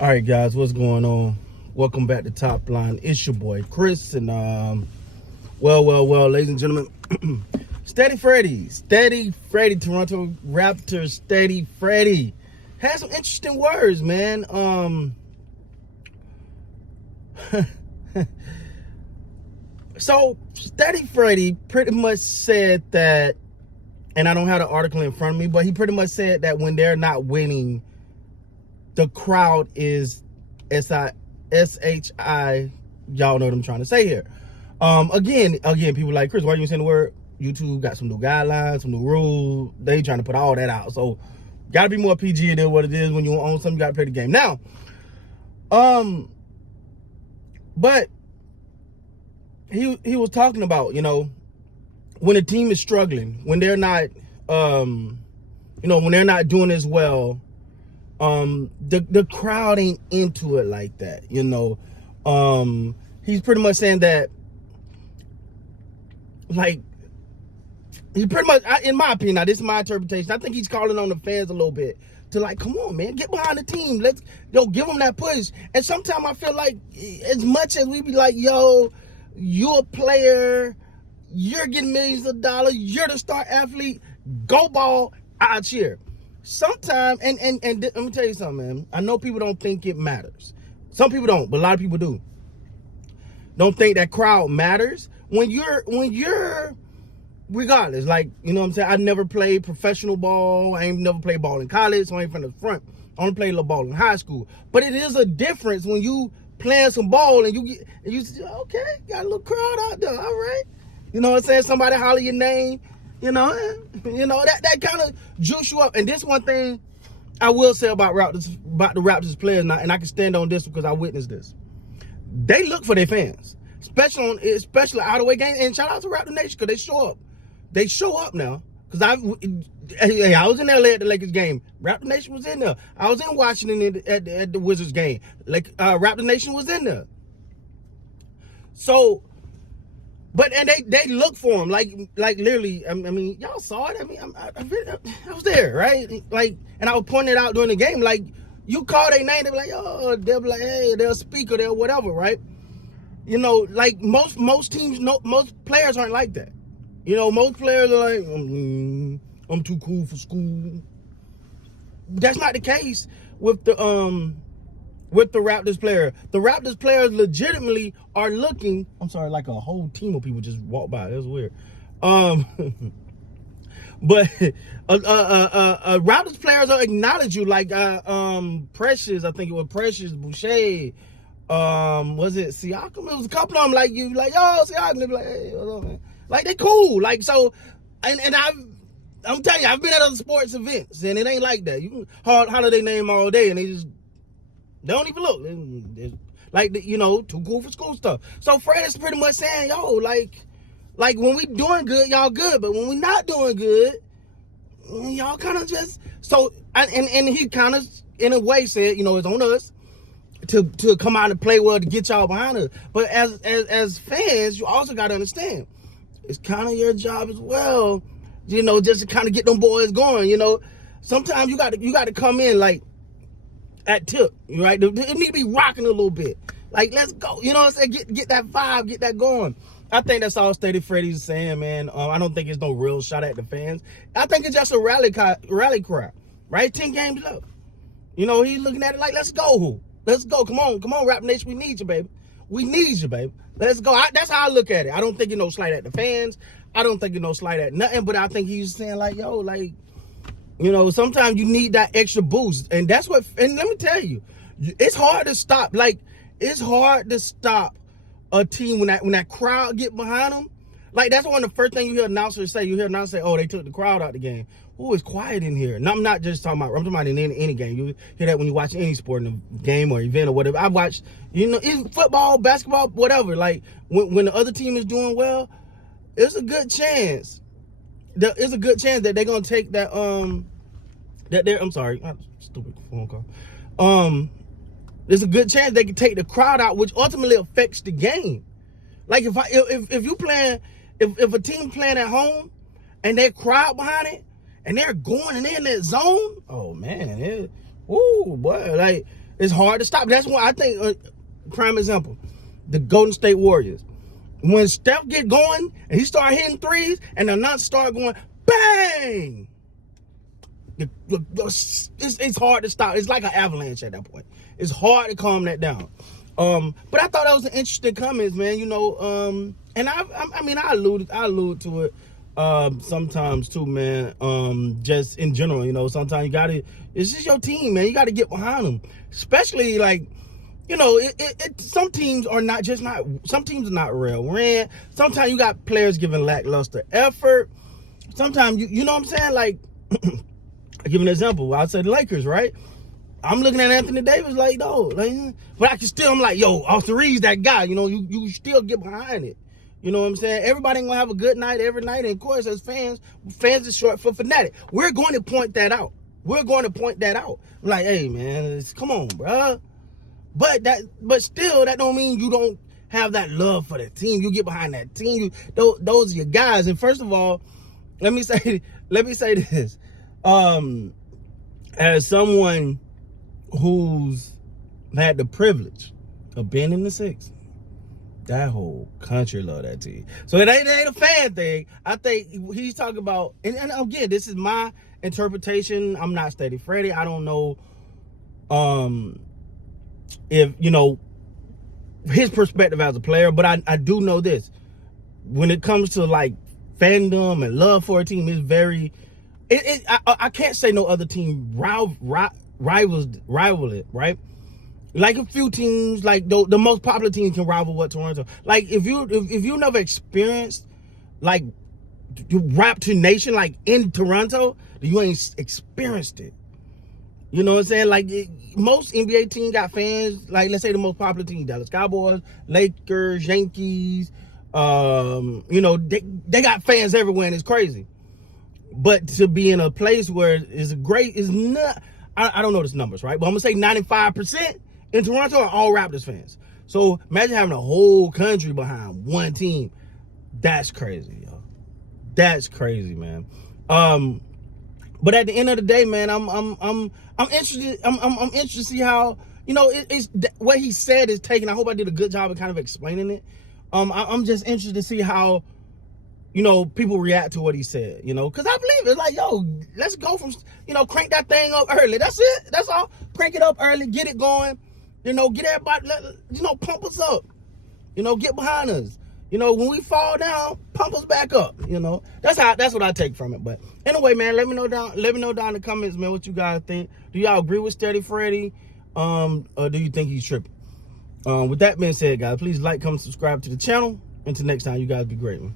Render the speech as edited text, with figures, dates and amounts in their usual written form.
All right, guys, what's going on? Welcome back to Top Line. It's your boy Chris, and well, ladies and gentlemen, Steady Freddy, Toronto Raptors, Steady Freddy had some interesting words, man. So Steady Freddy pretty much said that, and I don't have the article in front of me, but he pretty much said that when they're not winning, the crowd is S-I-S-H-I. Y'all know what I'm trying to say here. Again, people like, Chris, why are you saying the word? YouTube got some new guidelines, some new rules. They trying to put all that out. So, got to be more PG than what it is when you own something. You got to play the game. Now, but he was talking about, when a team is struggling, when they're not, when they're not doing as well, the crowd ain't into it like that, he's pretty much saying that, like, he pretty much, in my opinion, now this is my interpretation, I think he's calling on the fans a little bit to, like, come on, man, get behind the team, let's give them that push. And sometimes I feel like, as much as we be like, yo, you're a player, you're getting millions of dollars, you're the star athlete, go ball, I cheer. Sometimes, and let me tell you something, man. I know people don't think it matters. Some people don't, but a lot of people do. Don't think that crowd matters. When you're, regardless, like, you know what I'm saying? I never played professional ball. I ain't never played ball in college, so I ain't from the front. I only played a little ball in high school. But it is a difference when you playing some ball and you say, okay, got a little crowd out there, all right. You know what I'm saying? Somebody holler your name. That kind of juice you up. And this one thing I will say about the Raptors players, and I can stand on this because I witnessed this. They look for their fans, especially out of the way games. And shout out to Raptor Nation because they show up. They show up now. Because I was in LA at the Lakers game. Raptor Nation was in there. I was in Washington at the Wizards game. Raptor Nation was in there. So. But they look for him like literally. I mean, y'all saw it. I mean, I was there, right? Like, and I was pointing it out during the game. Like, you call their name, they be like, oh, they'll be like, hey, they'll speak or they'll whatever, right? Like most teams, most players aren't like that. Most players are like, I'm too cool for school. That's not the case with the Raptors player. The Raptors players legitimately are looking, I'm sorry, like a whole team of people just walked by. That's weird. But Raptors players will acknowledge you, like Precious, I think it was Precious, Boucher, was it Siakam? It was a couple of them like you, like, yo, Siakam. They be like, hey, what's up, man? Like, they cool. Like, so, and I'm telling you, I've been at other sports events, and it ain't like that. You can holler their name all day, and they don't even look. They're like, too cool for school stuff. So Fred is pretty much saying, yo, like when we doing good, y'all good. But when we not doing good, y'all kind of just, so, and he kind of, in a way, said, it's on us to come out and play well to get y'all behind us. But as fans, you also got to understand, it's kind of your job as well, just to kind of get them boys going. Sometimes you got to come in like, at tip, right? It need to be rocking a little bit. Like, let's go. You know what I'm saying? Get that vibe, get that going. I think that's all Steady Freddy's saying, man. I don't think it's no real shot at the fans. I think it's just a rally cry, right? 10 games left. He's looking at it like, let's go. Let's go. Come on, Rap Nation. We need you, baby. We need you, baby. Let's go. That's how I look at it. I don't think it's no slight at the fans. I don't think it's no slight at nothing, but I think he's saying like, yo, like, sometimes you need that extra boost. And that's what, and let me tell you, it's hard to stop. Like, it's hard to stop a team when that crowd get behind them. Like, that's one of the first things you hear announcers say. You hear announcers say, oh, they took the crowd out the game. Ooh, it's quiet in here. And I'm not just talking about, I'm talking about in any game. You hear that when you watch any sport in a game or event or whatever. I've watched, even football, basketball, whatever. Like, when the other team is doing well, it's a good chance. There's a good chance that they're going to take that, I'm sorry, stupid phone call. There's a good chance they can take the crowd out, which ultimately affects the game. Like, if you playing, if a team playing at home and their crowd behind it and they're going and they're in that zone, oh man, boy, like, It's hard to stop. That's why I think, prime example, the Golden State Warriors. When Steph get going and he start hitting threes and the nuts start going, bang! It's hard to stop. It's like an avalanche at that point. It's hard to calm that down. But I thought that was an interesting comment, man. You know, and I mean, I allude to it sometimes too, man. Just in general, you know, sometimes you gotta. It's just your team, man. You got to get behind them, especially like. You know, some teams are not. Some teams are not real. Sometimes you got players giving lackluster effort. Sometimes you know what I'm saying. Like, I give an example. I'd say the Lakers, right? I'm looking at Anthony Davis like, no, like, but I'm like, yo, Austin Reeves, that guy. You know, you still get behind it. You know what I'm saying? Everybody ain't gonna have a good night every night, and of course, as fans is short for fanatic. We're going to point that out. Like, hey, man, come on, bruh. But still, that don't mean you don't have that love for the team. You get behind that team. Those are your guys. And first of all, let me say this. As someone who's had the privilege of being in the six, that whole country love that team. So it ain't a fan thing. I think he's talking about, and again, this is my interpretation. I'm not Steady Freddy. I don't know. If you know his perspective as a player, but I do know this: when it comes to like fandom and love for a team, is very. I can't say no other team rivals it, right? Like a few teams, like the most popular team can rival what Toronto. Like if you never experienced like Raptor Nation like in Toronto, you ain't experienced it. You know what I'm saying? Like most NBA teams got fans. Like let's say the most popular team, Dallas Cowboys, Lakers, Yankees. You know they got fans everywhere, and it's crazy. But to be in a place where it's not. I don't know the numbers, right? But I'm gonna say 95% in Toronto are all Raptors fans. So imagine having a whole country behind one team. That's crazy, yo. That's crazy, man. But at the end of the day, man, I'm interested. I'm interested to see how, you know, it's what he said is taken. I hope I did a good job of kind of explaining it. I'm just interested to see how, you know, people react to what he said. You know, because I believe it's like, yo, let's go from, you know, crank that thing up early. That's it. That's all. Crank it up early. Get it going. You know, get everybody. You know, pump us up. You know, get behind us. You know, when we fall down, pump us back up. You know, that's what I take from it. But anyway, man, let me know down in the comments, man, what you guys think. Do y'all agree with Steady Freddy? Or do you think he's tripping? With that being said, guys, please like, comment, subscribe to the channel. Until next time, you guys be great, man.